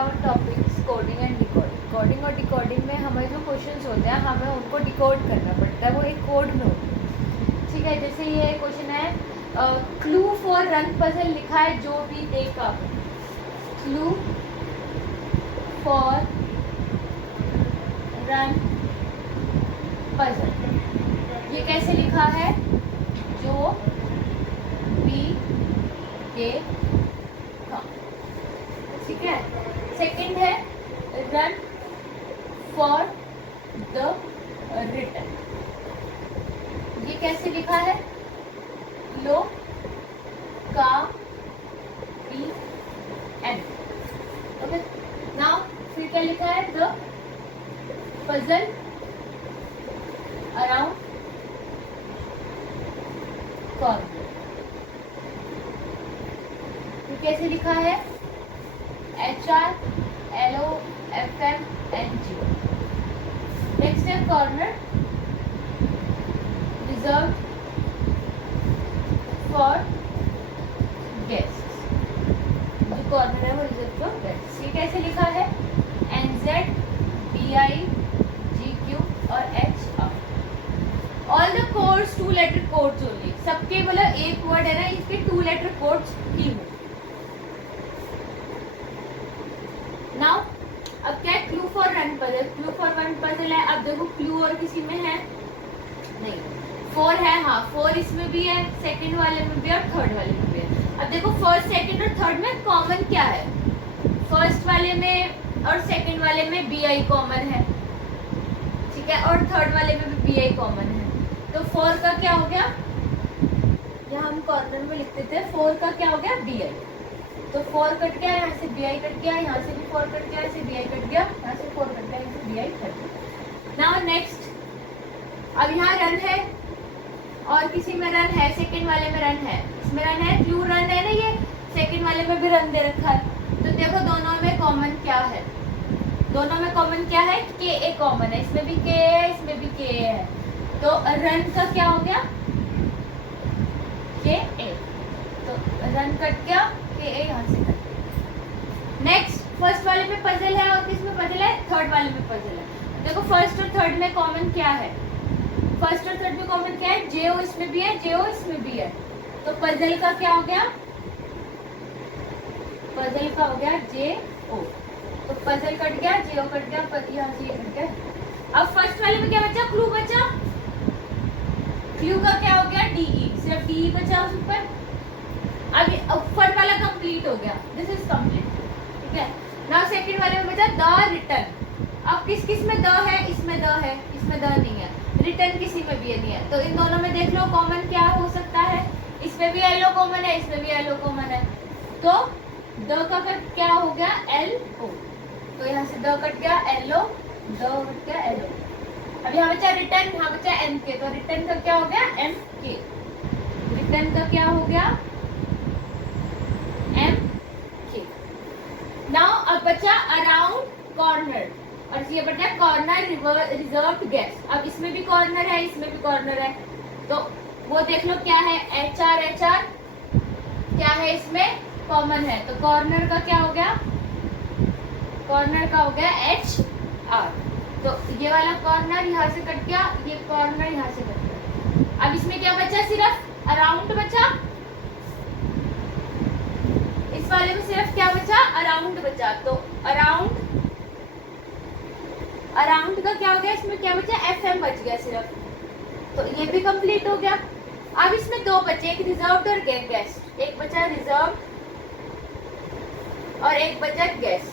Our topics coding and decoding. Coding और decoding में हमें जो क्वेश्चंस होते हैं हमें उनको डिकोड करना पड़ता है, वो एक कोड में होते हैं। ठीक है, जैसे ये क्वेश्चन है, क्लू फॉर रन पजल लिखा है जो भी देगा। क्लू फॉर रन पजल, ये कैसे लिखा है? जो भी देगा। ठीक है। सेकंड है रन फॉर द रिटर्न, ये कैसे लिखा है? लो का बी एन। ओके, नाउ फिर क्या लिखा है? द पजल अराउंड कॉर्नर, ये कैसे लिखा है? HRLOFMNG। नेक्स्ट है कॉर्नर रिजर्व फॉर गेस्ट्स, जो कॉर्नर है वो रिजर्व फॉर गेस्ट्स, ये कैसे लिखा है? NZ BI GQ और HR। All the codes 2 letter codes only, सबके मतलब एक वर्ड है ना, इसके 2 लेटर कोड्स ही हो। नाउ अब क्या है? Clue for run puzzle. Clue for run puzzle है, अब देखो क्लू और किसी में है नहीं, 4 है, हाँ 4 इसमें भी है, सेकंड वाले में भी और थर्ड वाले में भी है। अब देखो फर्स्ट सेकंड और थर्ड में कॉमन क्या है? फर्स्ट वाले में और सेकंड वाले में BI कॉमन है, ठीक है, और थर्ड वाले में भी BI कॉमन है। तो 4 का क्या हो गया? यहाँ हम कॉर्नर में लिखते थे, 4 का क्या हो गया? BI। तो 4 कट गया, यहाँ से BI कट गया, यहाँ से भी 4 कट गया, यहाँ से BI कट गया, यहाँ से 4 कट गया, यहाँ से BI कट गया। नाउ नेक्स्ट, अब यहाँ रन है और किसी में रन है, सेकंड वाले में रन है, इसमें रन है, क्लू रन है ना, ये सेकंड वाले में भी रन दे रखा है। तो देखो दोनों में कॉमन क्या है? दोनों में कॉमन क्या है? KA कॉमन है, इसमें भी KA है, इसमें भी KA है। तो रन का क्या हो गया? KA। तो रन कट गया, KA यहाँ से कट गया। नेक्स्ट, फर्स्ट वाले में पजल है और किसमें पजल है? थर्ड वाले में पजल है। देखो फर्स्ट और थर्ड में कॉमन क्या है? फर्स्ट और थर्ड में कॉमन क्या है? JO इसमें भी है, JO इसमें भी है। तो पजल का क्या हो गया? पजल का हो गया JO। तो पजल कट गया, JO कट गया, यहाँ से ये कट गया। अब फर्स्ट वाले में क्या बचा? क्लू बचा। क्लू का क्या हो गया? DE, सिर्फ DE बचा उस ऊपर। अब फर्स्ट वाला कंप्लीट हो गया, दिस इज कंप्लीट, ठीक है। नाउ सेकंड वाले में बचा द रिटर्न। अब किस किस में द है? इसमें द है, इसमें द नहीं है, रिटर्न किसी में भी नहीं है। तो इन दोनों में देख लो कॉमन क्या हो सकता है? इसमें भी LO कॉमन है, इसमें भी LO कॉमन है। तो द का कट क्या हो गया? LO। तो यहाँ से द कट गया, LO, द कट गया, LO। अब यहाँ बचा रिटर्न, यहाँ बचा MK, तो रिटर्न का क्या हो गया? MK। रिटर्न का क्या हो गया? MK। नाउ अब बचा अराउंड कॉर्नर, और ये बचा कॉर्नर रिजर्व्ड गेस्ट। अब इसमें भी कॉर्नर है, इसमें भी कॉर्नर है, तो वो देख लो क्या है? HR क्या है? इसमें कॉमन है, तो कॉर्नर का क्या हो गया? कॉर्नर का हो गया HR। तो ये वाला कॉर्नर यहाँ से कट गया, ये कॉर्नर यहाँ से कट गया। अब इसमें क्या बचा? सिर्फ अराउंड बचा। इस वाले में सिर्फ क्या बचा? अराउंड बचा। तो अराउंड का क्या हो गया? इसमें क्या बचा? FM बच गया सिर्फ। तो ये भी कंप्लीट हो गया। अब इसमें 2 बचे, एक रिजर्व्ड और गेस्ट। एक बचा रिजर्व्ड और एक बचा गेस्ट।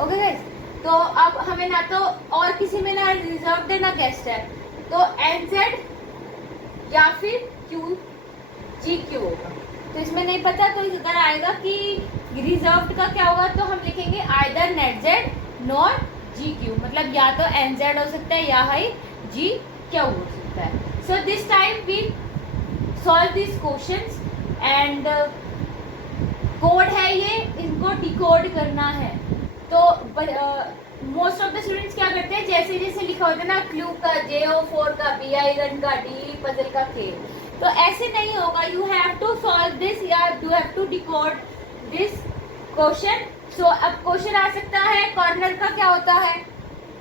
ओके गाइस, तो अब हमें ना तो और किसी में ना रिजर्व्ड है ना गेस्ट है, तो NZ या फिर GQ होगा। तो इसमें नहीं पता, तो इधर आएगा कि रिजर्व्ड का क्या होगा, तो हम लिखेंगे आइदर NZ नॉर GQ, मतलब या तो NZ हो सकता है या ही GQ हो सकता है। So this time we solve this questions and code है ये, इनको डिकोड करना है। तो मोस्ट ऑफ द स्टूडेंट्स क्या करते हैं, जैसे जैसे लिखा होता है ना, क्लू का JO, 4 का BI, रन का DE, पजल का K, तो ऐसे नहीं होगा। You have to solve this या you have to decode this question so अब क्वेश्चन आ सकता है कॉर्नर का क्या होता है,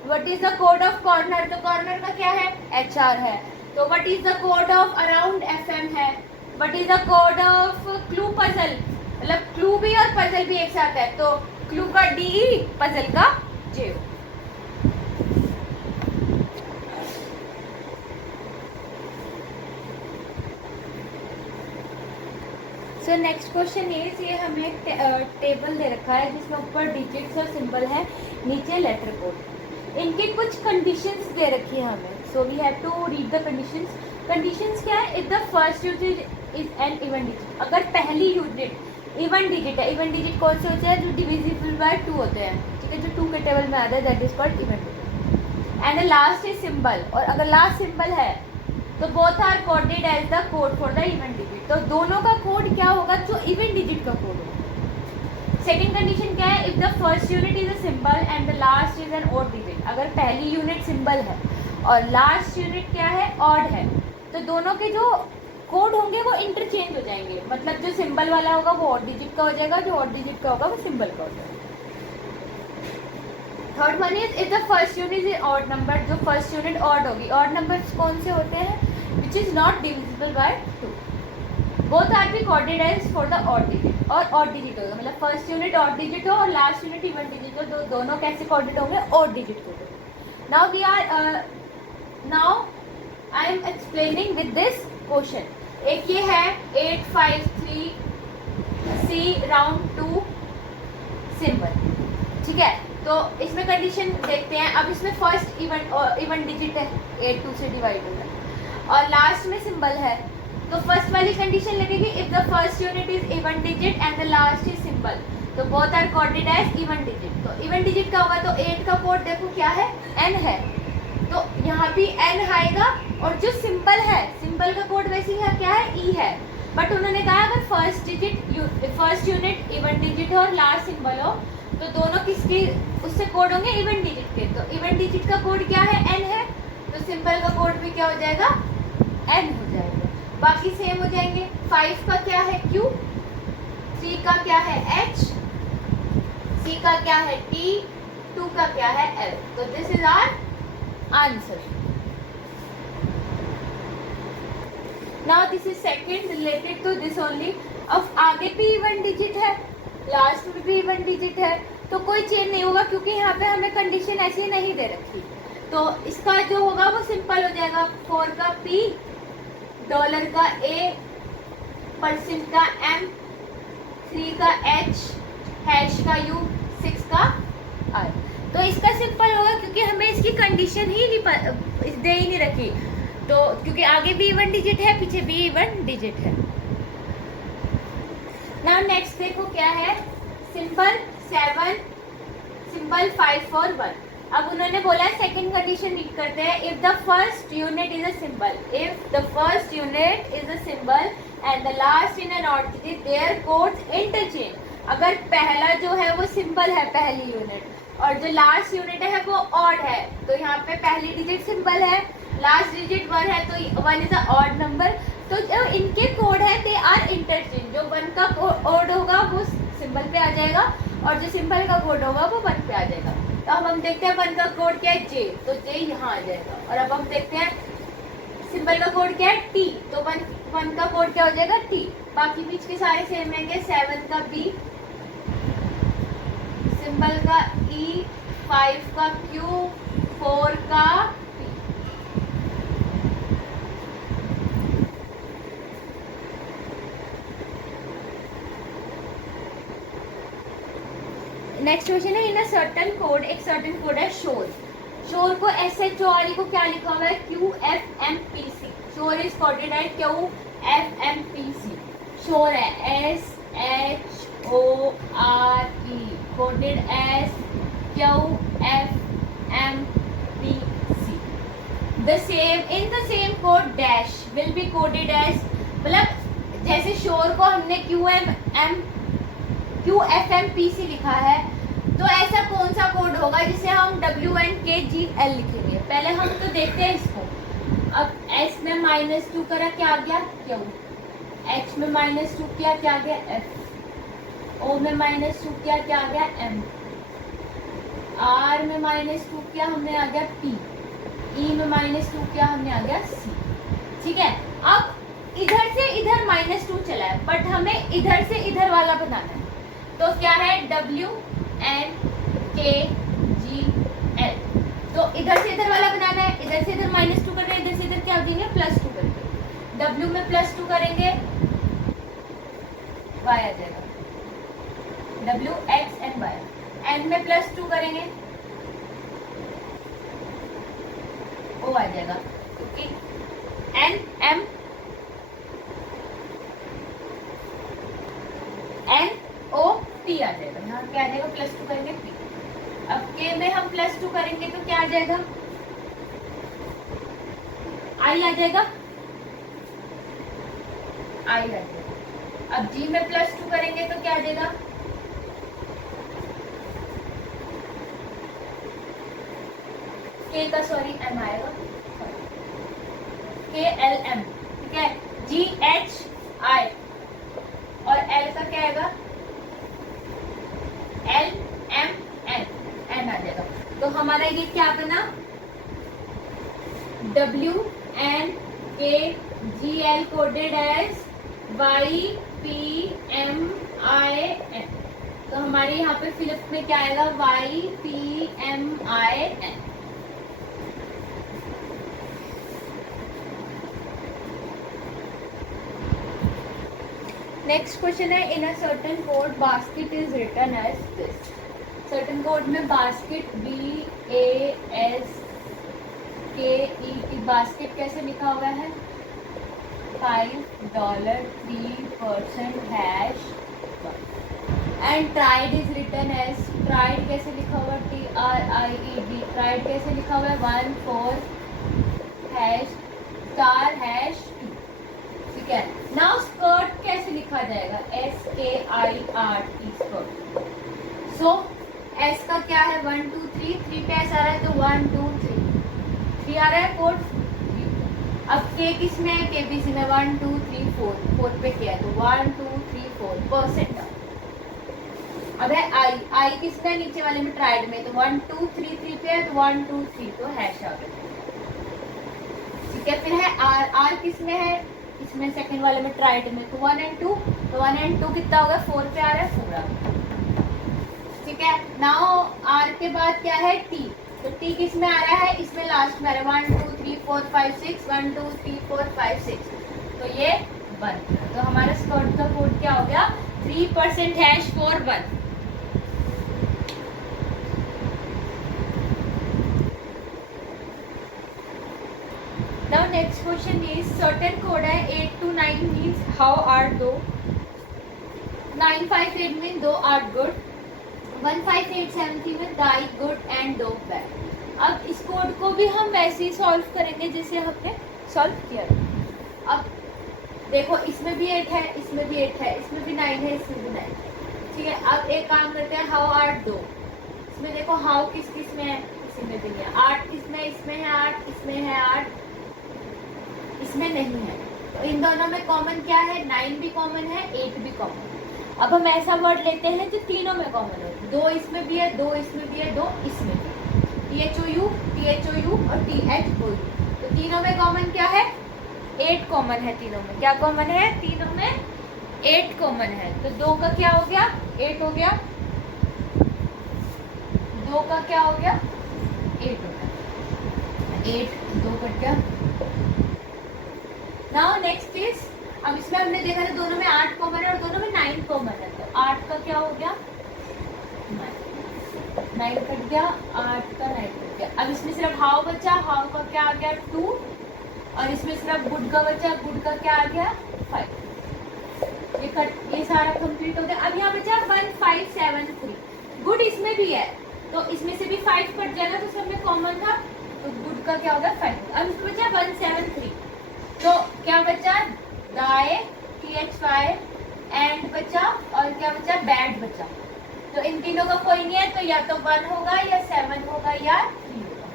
what is the code of corner, तो कॉर्नर का क्या है HR है, तो what is the code of around FM है, what is the code of clue puzzle, मतलब क्लू भी और पजल भी एक साथ है, तो क्लू का DE, पजल का JO। So next question is, ये हमें एक टेबल दे रखा है जिसमें ऊपर डिजिट्स और सिंबल है, नीचे लेटर कोड, इनके कुछ कंडीशंस दे रखी है हमें, so we have to read the conditions. Conditions क्या है, if the first unit is an even digit, अगर पहली यूनिट इवन डिजिट है, इवन डिजिट कौन से होते हैं, जो डिविजिबल बाय 2 होते हैं, ठीक है, जो 2 के टेबल में आता है, that is called even digit, and the last is symbol, और अगर लास्ट सिंबल है तो both are coded as the code for the even digit, तो दोनों का कोड क्या होगा, जो इवन डिजिट का कोड होगा। सेकंड कंडीशन क्या है, if the first unit is a symbol and the last is an odd digit, अगर पहली यूनिट सिंबल है और लास्ट यूनिट क्या है, ऑड है, तो दोनों के जो कोड होंगे वो इंटरचेंज हो जाएंगे, मतलब जो सिंबल वाला होगा वो ऑड डिजिट का हो जाएगा, जो ऑड डिजिट का होगा वो सिंबल का हो जाएगा। Third one is, if the first unit is odd number, जो फर्स्ट यूनिट ऑड होगी, ऑड नंबर्स कौन से होते हैं, which is not divisible by 2, both are be coded as for the odd digit, और odd digit होगा, मतलब first unit odd digit हो और लास्ट यूनिट इवन डिजिट हो, तो दोनों कैसे कोडेड होंगे, odd digit coded. Now we are now I am explaining with this question, एक ये है 853 C राउंड 2 सिंबल, ठीक है, तो इसमें कंडीशन देखते हैं। अब इसमें फर्स्ट इवन डिजिट है, 8 2 से डिवाइड होगा और लास्ट में सिंबल है, तो फर्स्ट वाली कंडीशन लगेगी, if the first unit is even digit and the last is symbol, तो both are coded as even digit, तो इवन डिजिट का होगा, तो 8 का कोड देखो क्या है, N है, तो यहाँ भी N आएगा, और जो सिंबल है, सिंबल का कोड वैसे ही क्या है, E है, बट उन्होंने कहा अगर फर्स्ट यूनिट इवन डिजिट हो और लास्ट सिंबल हो, तो दोनों किसके उससे कोड होंगे, इवन डिजिट के, तो इवन डिजिट का कोड क्या है, N है, तो सिंबल का कोड भी क्या हो जाएगा, N हो जाएगा, बाकी सेम हो जाएंगे। 5 का क्या है, Q, 3 का क्या है, H, C का क्या है, T, 2 का क्या है, L, तो this is our answer. Now this is second related to this only, अब आगे भी इवन डिजिट है, लास्ट में भी इवन डिजिट है, तो कोई चेंज नहीं होगा, क्योंकि यहाँ पे हमें कंडीशन ऐसी नहीं दे रखी, तो इसका जो होगा वो सिंपल हो जाएगा, 4 का P, डॉलर का A, परसेंट का M, 3 का H, हैश का U, 6 का R, तो इसका सिंपल होगा, क्योंकि हमें इसकी कंडीशन ही नहीं दे ही नहीं रखी, तो क्योंकि आगे भी इवन डिजिट है, पीछे भी इवन डिजिट है। नाउ नेक्स्ट देखो क्या है, सिंपल 7, सिंपल 5 4 1, अब उन्होंने बोला है सेकंड कंडीशन रीड करते हैं, if the first unit is a symbol, if the first unit is a symbol and the last in an odd digit, their codes interchange, अगर पहला जो है वो सिंबल है, पहली यूनिट, और जो लास्ट यूनिट है वो ऑड है, तो यहाँ पे पहली डिजिट सिंबल है, लास्ट डिजिट 1 है, तो 1 इज अ ऑड नंबर, तो जो इनके कोड है दे आर इंटरचेंज, जो 1 का कोड होगा वो सिंबल पे आ जाएगा, और जो सिंबल का कोड होगा वो 1 पे आ जाएगा। तो अब हम देखते हैं 1 का कोड क्या है, J, तो J यहाँ आ जाएगा, और अब हम देखते हैं सिंबल का कोड क्या है, T, तो 1 का कोड क्या हो जाएगा, T, बाकी बीच के सारे सेम रहेंगे, 7 का B, सिंबल का E, 5 का Q, 4 का P। नेक्स्ट क्वेश्चन है, इन अ सर्टेन कोड, एक सर्टेन कोड है शोर, शोर को SHORE को क्या लिखा हुआ है, QFMPC, शोर is coded eight QFMPC, shore है SHORE coded as QFMPC, the same in the same code dash will be coded as, मतलब जैसे शोर को हमने QFMPC लिखा है, तो ऐसा कौन सा कोड होगा जिसे हम WNKGL लिखेंगे, पहले हम तो देखते हैं इसको, अब S में -2 करा क्या आ गया, Q, H में -2 किया क्या आ गया, F, O में -2 किया, क्या आ गया M। R में -2 किया, हमने आ गया P। E में -2 किया, हमने आ गया C। ठीक है, अब इधर से इधर -2 चला है, बट हमें इधर से इधर वाला बनाना है। तो क्या है, W N K G L। तो इधर से इधर वाला बनाना है, इधर से इधर -2 कर रहे हैं, इधर से इधर क्या देंगे, +2 करेंगे। W में +2 करेंगे, Y आ जाएगा, W X N Y। N में +2 करेंगे, O आ जाएगा, okay. N M N O P आ जाएगा, यहाँ क्या आ जाएगा, +2 करेंगे P। अब K में हम +2 करेंगे तो क्या आ जाएगा, I आ जाएगा, I आ जाएगा। अब G में +2 करेंगे तो क्या आ जाएगा, K का सॉरी M आएगा, K L M, ठीक है। G H I और L का क्या आएगा, L M N, N आ जाएगा। तो हमारा ये क्या बना, W N K G L coded as Y P M I N। तो हमारे यहाँ पे फिलिप में क्या आएगा, Y P M I N। Next question है, in a certain code basket is written as this. Certain code में basket BASKET, basket कैसे लिखा हुआ है, $5 3% hash. And tried is written as, tried कैसे लिखा हुआ, TRIED, ट्राइड कैसे लिखा हुआ है, 14 हैश स्टार हैश 2। ठीक है, नाउ स्कर्ट कैसे लिखा जाएगा, SKIRT स्कर्ट। सो S का क्या है, 1 2 3, 3 पे S आ रहा है तो 1 2 3 आ रहा है कोड। अब K किस में है, KBC में 1 2 3 4, 4 पे क्या है तो 1 2 3 4%। अब है I किस में, नीचे वाले में ट्राइड में, तो 1 2 3 3 पे है तो 1 2 3 तो हैश आ गया। ठीक है, फिर है R किस में है, इसमें सेकंड वाले में ट्राइड में, तो 1 and 2, तो 1 and 2 कितना होगा, 4 पे आ रहा है, 4 आ गया। ठीक है, नाउ R के बाद क्या है, T। तो T किस में आ रहा है, इसमें लास्ट में आ रहा है 1 2 3 4 5 6, 1 2 3 4 5 6, तो ये 1। तो हमारा स्कर्ट का कोड क्या हो गया, 3% hash 4 1। Now next question is, certain code है 8 to 9 means how are दो, 9 5 8 mean दो are good, 1 5 8 7 3 में die good and दो bad। अब इस कोड को भी हम वैसे ही सॉल्व करेंगे जैसे हमने सॉल्व किया। अब देखो, इसमें भी 8 है, इसमें भी 8 है, इसमें भी 9 है, इसमें भी 9 है। ठीक है, अब एक काम करते हैं, हाउ आर दो, इसमें देखो हाउ किस किस में है, इसी में भी नहीं है। 8 किस में, इसमें है 8, इसमें है 8, इसमें नहीं है। तो इन दोनों में कॉमन क्या है, 9 भी कॉमन है, 8 भी कॉमन है। अब हम ऐसा वर्ड लेते हैं जो तीनों में कॉमन हो, 2 इसमें भी है, 2 इसमें भी है, 2 इसमें भी, THOU THOU और THOU। तो तीनों में कॉमन क्या है, 8 कॉमन है। तीनों में क्या कॉमन है, तीनों में 8 कॉमन है। तो 2 का क्या हो गया, 8 हो गया, 2 का क्या हो गया, 8 हो गया, 8 2 कट गया। नाउ नेक्स्ट इज, अब इसमें हमने देखा था दोनों में 8 कॉमन है और दोनों में 9 कॉमन है। तो 8 का क्या हो गया, 9 कट गया, 8 का 9 कट गया। अब इसमें सिर्फ हाउ बचा, हाउ का क्या आ गया 2, और इसमें सिर्फ गुड का बचा, गुड का क्या आ गया 5। ये सारा कंप्लीट हो गया। अब यहाँ बचा 1 5 7 3, गुड इसमें भी है तो इसमें से भी 5 कट जाएगा, तो सब में कॉमन था, तो गुड का क्या होगा 5। अब इसमें बचा 1 7 3, तो क्या बचा, दाए THY एंड बचा, और क्या बचा, बैड बचा। तो इन तीनों का कोई नहीं है, तो या तो 1 होगा या 7 होगा या 3 होगा।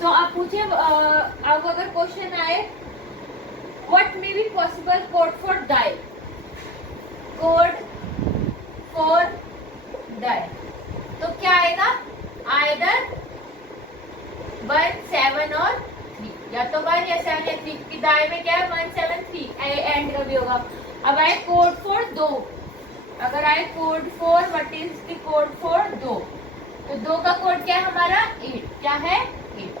सो आप पूछे, अब अगर क्वेश्चन आए what may be possible code for die, code 4 die. तो क्या आएगा, आइदर 1 7 और 3, या तो 1 या 7 या 3 की दाएं में क्या है 1 7 3 एंड का भी होगा। अब आए कोड 4 2, अगर आए code 4 what is the code 4 2, तो 2 का कोड क्या है हमारा 8, क्या है 8।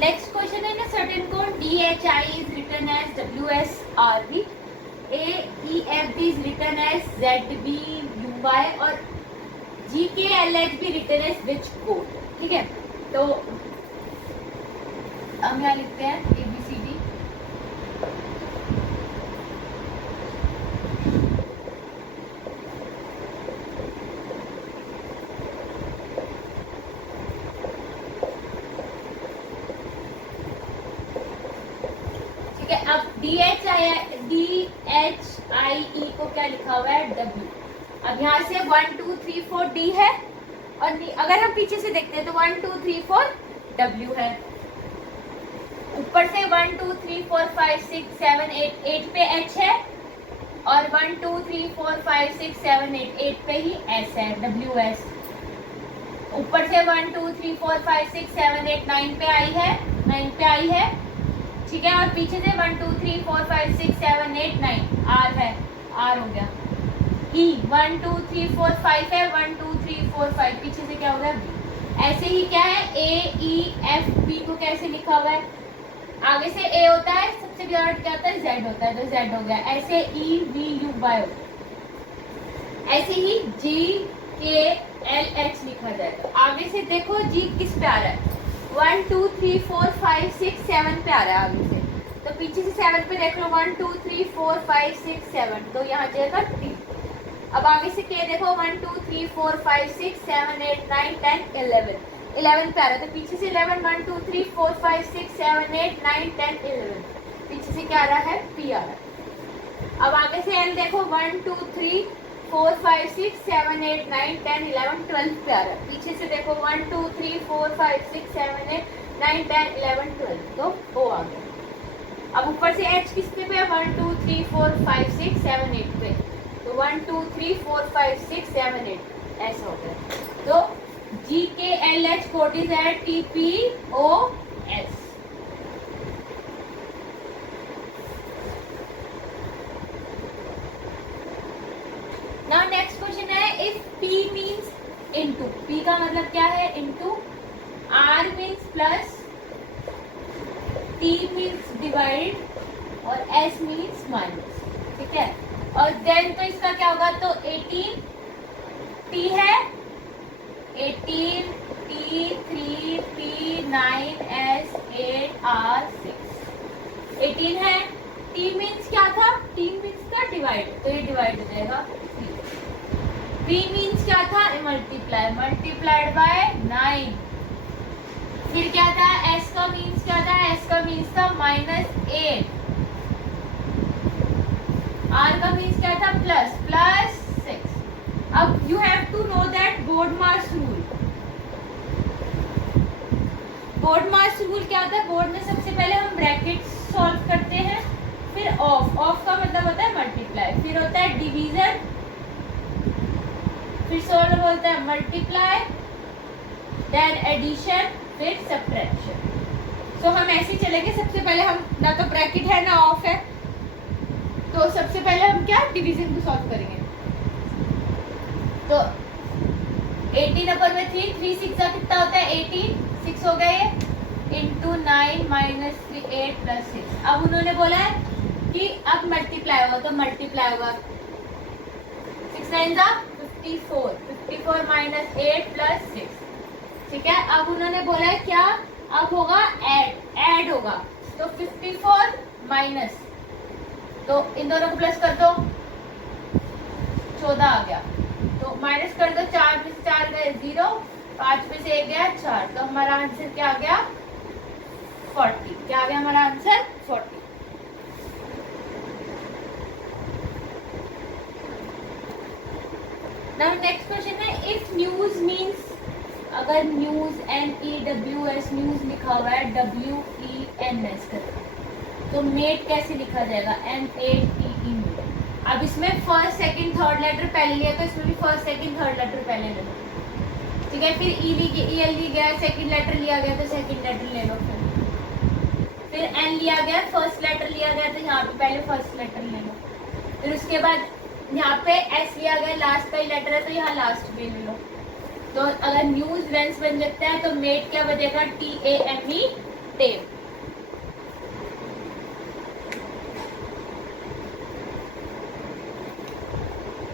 नेक्स्ट क्वेश्चन है ना, certain code DHI is written as WSRB, AEFD is written as ZBUY और GKLH भी written as which code, ठीक है। तो हम यहाँ लिखते हैं ABCD, अब DHIE को क्या लिखा हुआ है W। अब यहाँ से 1 2 3 4 D है और अगर हम पीछे से देखते हैं तो 1 2 3 4 W है। ऊपर से 1 2 3 4 5 6 7 8 8 पे H है और 1 2 3 4 5 6 7 8 8 पे ही S है WS। ऊपर से 1 2 3 4 5 6 7 8 9 पे I है, 9 पे I है, ठीक है। और पीछे से 1 2 3 4 5 6 7 8 9 R है, R हो गया। E 1 2 3 4 5 है, 1 2 3 4 5 पीछे से क्या हो गया B। ऐसे ही क्या है A E F B को कैसे लिखा हुआ है, आगे से A होता है, सबसे ज्यादा क्या होता है Z होता है, तो Z हो गया। ऐसे E V U Y, ऐसे ही G K L H लिखा जाएगा। आगे से देखो G किस पे आ रहा है, 1 2 3 4 5 6 7 पे आ रहा है आगे से, तो पीछे से 7 पे देख लो 1 2 3 4 5 6 7, तो यहाँ जाएगा T। अब आगे से K देखो 1 2 3 4 5 6 7 8 9 10 11, 11 पे आ रहा है, तो पीछे से 11 1 2 3 4 5 6 7 8 9 10 11, पीछे से क्या आ रहा है P आ रहा है। अब आगे से L देखो 1 2 3 4 5 6 7 8 9 10 11 12 पे आ रहा है, पीछे से देखो 1 2 3 4 5 6 7 8 9 10 11 12, तो O आ गया। अब ऊपर से H किस पे है 1 2 3 4 5 6 7 8 पे, तो 1 2 3 4 5 6 7 8 ऐसा हो गया। तो GKLH code is at TPOS। Now next question है, if P means into, P का मतलब क्या है into, R means plus, T means divide और S means minus, ठीक है। और then तो इसका क्या होगा, तो 18 T है, 18 T 3 P 9 S 8 R 6, 18 है। T means क्या था, T means का डिवाइड, तो ये डिवाइड हो जाएगा। P मीन्स क्या था, मल्टीप्लाई, मल्टीप्लाइड बाय 9। फिर क्या था, S का मीन्स क्या था, S का मीन्स था -8, R का मीन्स क्या था प्लस 6। अब you have to know that BODMAS rule. BODMAS rule क्या होता है, बोर्ड में सबसे पहले हम ब्रैकेट सॉल्व करते हैं, फिर ऑफ का मतलब होता है मल्टीप्लाई, फिर होता है डिवीजन, फिर सोल्व बोलता है मल्टीप्लाई, देन एडिशन, फिर सब्ट्रैक्शन। सो हम ऐसे ही चलेंगे, सबसे पहले हम ना तो ब्रैकेट है ना ऑफ है, तो सबसे पहले हम क्या डिवीजन को सॉल्व करेंगे। तो 18/3 3 6 का कितना होता है 18, 6 हो गया ये, इंटू 9 माइनस 3 8 प्लस 6। अब उन्होंने बोला है कि अब मल्टीप्लाई होगा, तो मल्टीप्लाई होगा 6 9 जा 54, 54 माइनस 8 प्लस 6, ठीक है। अब उन्होंने बोला है क्या, अब होगा ऐड होगा, तो 54 माइनस, तो इन दोनों को प्लस कर दो 14 आ गया, तो माइनस कर दो 4 में से 4 गए 0, 5 में से 1 गया 4, तो हमारा आंसर क्या आ गया 40। क्या आ गया हमारा आंसर 40। नाउ नेक्स्ट क्वेश्चन है इफ न्यूज मीन्स, अगर न्यूज NEWS न्यूज लिखा हुआ है WENS करके, तो मेट कैसे लिखा जाएगा MATE मेट। अब इसमें फर्स्ट सेकंड थर्ड लेटर पहले लिया तो इसमें भी फर्स्ट सेकंड थर्ड लेटर पहले ले लो, ठीक है। फिर EL लिया गया, सेकंड लेटर लिया गया तो सेकंड लेटर ले लो। फिर N लिया गया, फर्स्ट लेटर लिया गया तो यहाँ पे पहले फर्स्ट लेटर ले लो। फिर उसके बाद यहाँ पे S लिया गया, लास्ट का ही लेटर है तो यहाँ लास्ट भी ले लो। तो अगर न्यूज वेंस बन जाता है तो मेट क्या बजेगा TAME time.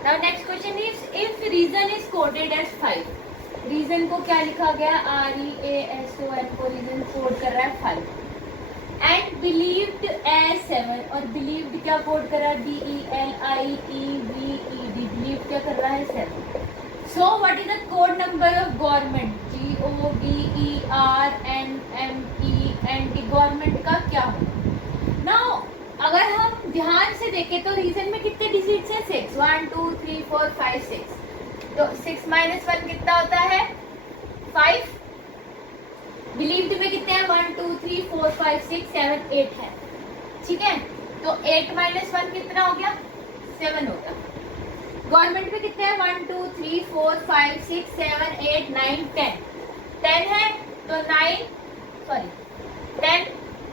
Now next question is if region is coded as 5, region को क्या लिखा गया REASON को रीजन कोड कर रहा है 5 एंड बिलीव्ड एज 7, और बिलीव्ड क्या कोड कर रहा है BELIEVED, बिलीव्ड क्या कर रहा है 7। So what is the code number of government GOVERNMENT, government का क्या होगा। नाउ अगर हम ध्यान से देखें तो रीजन में कितने डिजिट्स हैं 6, 1 2 3 4 5 6, तो 6 - 1 कितना होता है 5। बिलीव्ड में कितने हैं 1 2 3 4 5 6 7 8 है, ठीक है। तो 8 - 1 कितना हो गया 7 हो गया। गवर्नमेंट में कितने हैं 1 2 3 4 5 6 7 8 9 10 है तो 10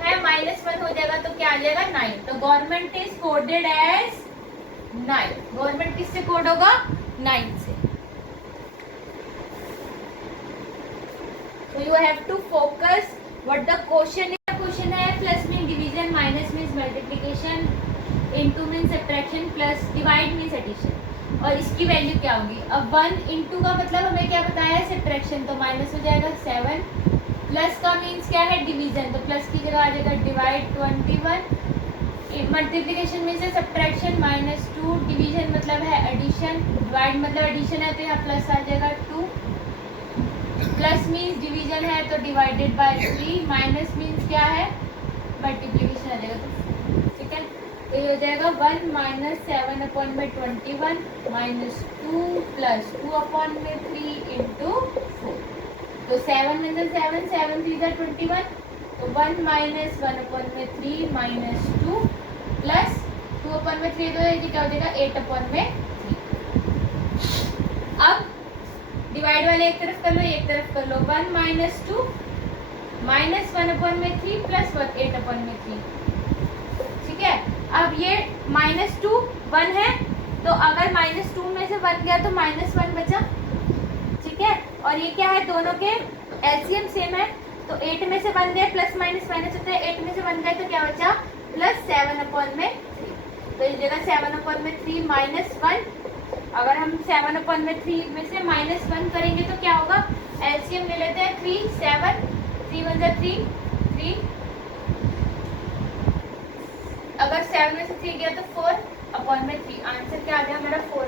है -1 हो जाएगा तो क्या आ जाएगा 9। तो government is coded as 9। Government किससे कोड होगा 9 से। So you have to focus what the question is. Question है plus mean division, minus means multiplication, into means subtraction, plus divide means addition. और इसकी वैल्यू क्या होगी। अब 1 इंटू का मतलब हमें क्या बताया है सब्ट्रैक्शन, तो माइनस हो जाएगा 7। प्लस का मीन्स क्या है डिवीजन, तो प्लस की जगह आ जाएगा डिवाइड 21। मल्टीप्लिकेशन मीन्स है सब्ट्रैक्शन -2, डिवीजन मतलब है एडिशन, डिवाइड मतलब एडिशन है तो यहाँ प्लस आ जाएगा 2। प्लस मीन्स डिवीजन है तो डिवाइडेड बाय 3, माइनस मीन्स क्या है मल्टीप्लिकेशन आ जाएगा, तो ठीक है। तो ये हो जाएगा 1 - 7/21 -2 प्लस 2/3 इंटू 4। तो 7 में से 7 7 3 जा 21, तो 1 - 1/3 -2 प्लस 2/3 तो ये क्या हो जाएगा 8/3। अब डिवाइड वाले एक तरफ कर लो एक तरफ कर लो, 1 - 2 -1/3 प्लस 8/3, ठीक है। अब ये -2 1 है तो अगर -2 में से 1 गया तो -1 बचा, ठीक है। और ये क्या है दोनों के एलसीएम सेम है तो 8 में से 1 गया प्लस माइनस माइनस होता है, 8 में से 1 गया तो क्या बचा +7/3। तो इस जगह 7/3 -1। अगर हम 7/3 में से -1 करेंगे तो क्या होगा, एलसीएम ले लेते हैं 3 7 3 1 3 3। अगर 7 में से 3 गया तो 4/3। आंसर क्या आ गया हमारा 4।